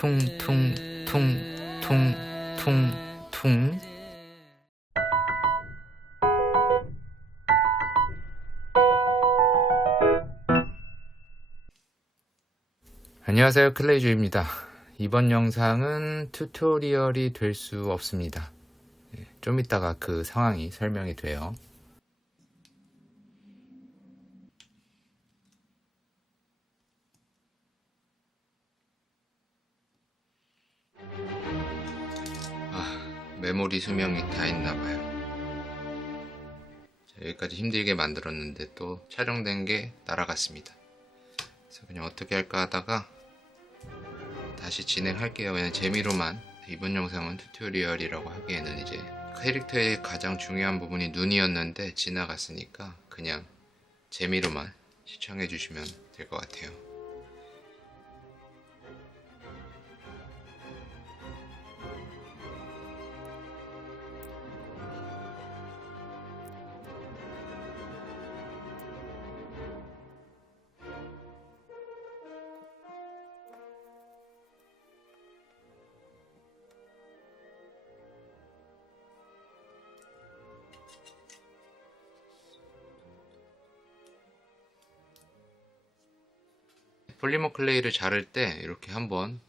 퉁퉁퉁퉁퉁퉁. 안녕하세요, 클레이주입니다. 이번 영상은 튜토리얼이 될 수 없습니다. 좀 이따가 그 상황이 설명이 돼요. 메모리 수명이 다 있나봐요. 여기까지 힘들게 만들었는데 또 촬영된 게 날아갔습니다. 그래서 그냥 어떻게 할까 하다가 다시 진행할게요. 그냥 재미로만. 이번 영상은 튜토리얼이라고 하기에는 이제 캐릭터의 가장 중요한 부분이 눈이었는데 지나갔으니까 그냥 재미로만 시청해 주시면 될 것 같아요. 폴리머 클레이를 자를 때 이렇게 한번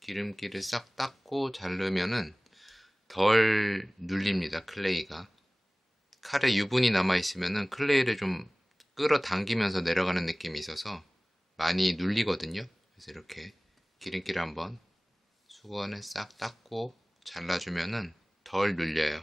기름기를 싹 닦고 자르면은 덜 눌립니다. 클레이가. 칼에 유분이 남아 있으면은 클레이를 좀 끌어당기면서 내려가는 느낌이 있어서 많이 눌리거든요. 그래서 이렇게 기름기를 한번 수건에 싹 닦고 잘라주면은 덜 눌려요.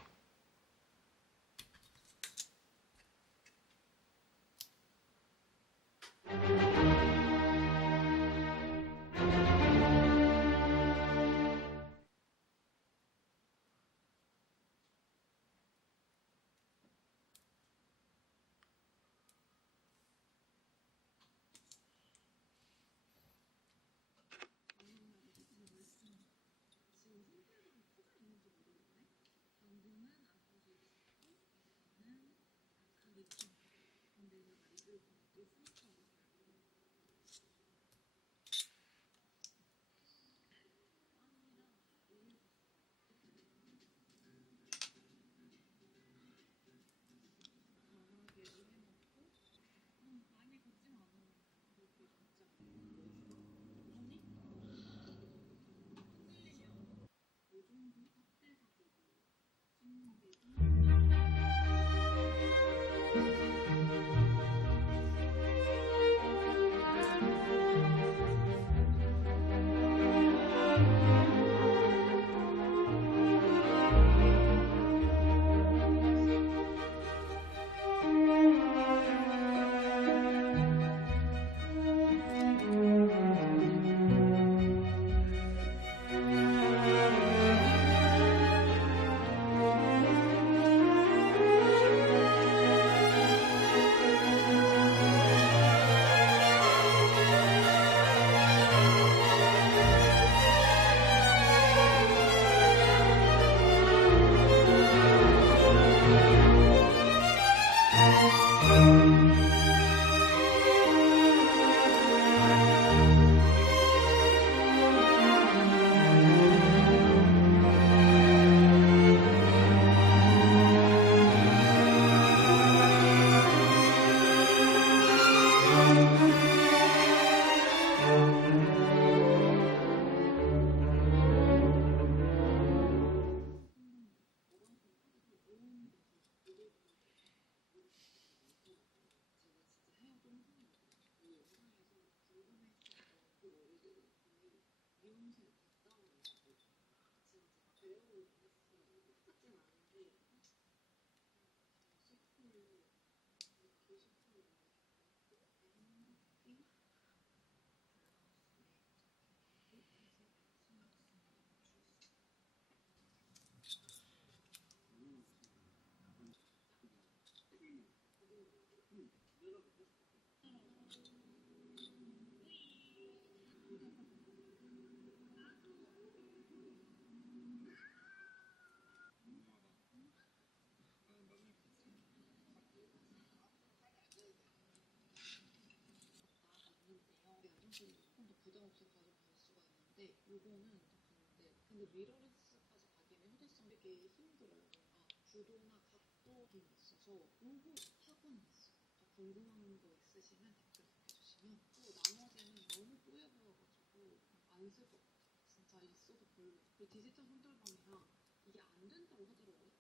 요거는 좋은데 근데 미러리스까지 가기에는 휴대성 되게 힘들어요. 뭔가 구도나 각도도 있어서 요거 하고는 있어요. 더 궁금한 거 있으시면 댓글 남겨주시면 또 나머지는 너무 뿌여 보여가지고 안 쓸 것 같아요. 진짜 있어도 별로. 그리고 디지털 손떨방이랑 이게 안 된다고 하더라고요.